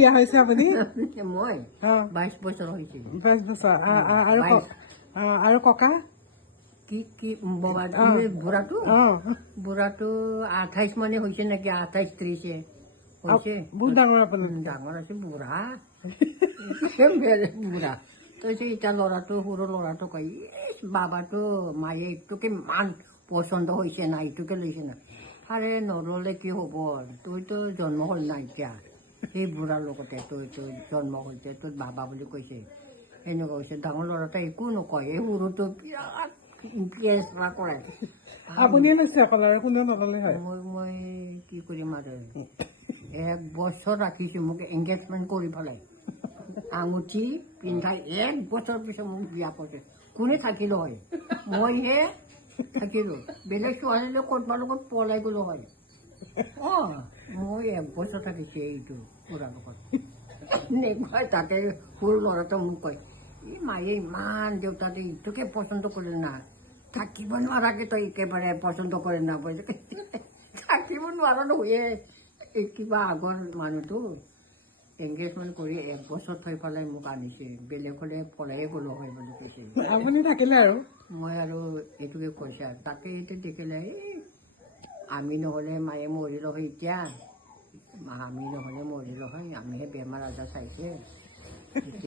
বিয়া হৈছে আপুনি? মই অঁ 22 বছৰ হৈছে। 22 বছৰ। আৰু ককা? কি কি বুঢ়াটো অঁ বুঢ়াটো 28 মানে হৈছে নেকি, 28-30 হৈছে। বহুত ডাঙৰ আপুনি। ডাঙৰ আছে বুঢ়া বুঢ়া তইছে এতিয়া ল'ৰাটো সৰু ল'ৰাটো কয় বাবাটো মায়ে এইটোকে মান পচন্দ হৈছে না, এইটোকে লৈছে না। আৰে নল'লে কি হ'ব, তইতো জন্ম হ'ল না এতিয়া সেই বুঢ়াৰ লগতে তইতো জন্ম হৈছে, তোৰ বাবা বুলি কৈছে। এনেকুৱা হৈছে ডাঙৰ ল'ৰাটোৱে একো নকয়, এই সৰুটো বিৰাট ফেচলা কৰে। আপুনিয়ে লৈছে অকল আৰু কোনেও নল'লে হয়? মই কি কৰিম আৰু 1 বছৰ ৰাখিছোঁ মোক এংগেজমেণ্ট কৰি পেলাই, আঙুঠি পিন্ধাই 1 বছৰ পিছত মোক বিয়া কৰিছে। কোনে থাকিলোঁ হয়? মইহে থাকিলোঁ, বেলেগ ছোৱালীলৈ ক'ৰবাৰ লগত পলাই গ'লোঁ হয়। অঁ মই 1 বছৰ থাকিছোঁ এইটো বুঢ়াৰ লগত। এনেকুৱাই তাতে সৰু ল'ৰাটো মোক কয় মায়ে ইমান দেউতাতে ইটোকে পচন্দ কৰিলে না, থাকিব নোৱাৰাকে তই একেবাৰে পচন্দ কৰে না, থাকিব নোৱাৰা নহয়ে। এই কিবা আগৰ মানুহটো এংগেজমেণ্ট কৰি 1 বছৰ থৈ পেলাই মোক আনিছে, বেলেগ হ'লে পলাই গ'লোঁ হয় বুলি কৈছে। আপুনি থাকিলে আৰু? মই আৰু এইটোকে কৈছে আৰু তাকে এতিয়া দেখিলে আমি নহ'লে মায়ে মৰিলোঁ হয় এতিয়া, আমি নহ'লে মৰিলোঁ হয়, আমিহে বেমাৰ আজাৰ চাইছে।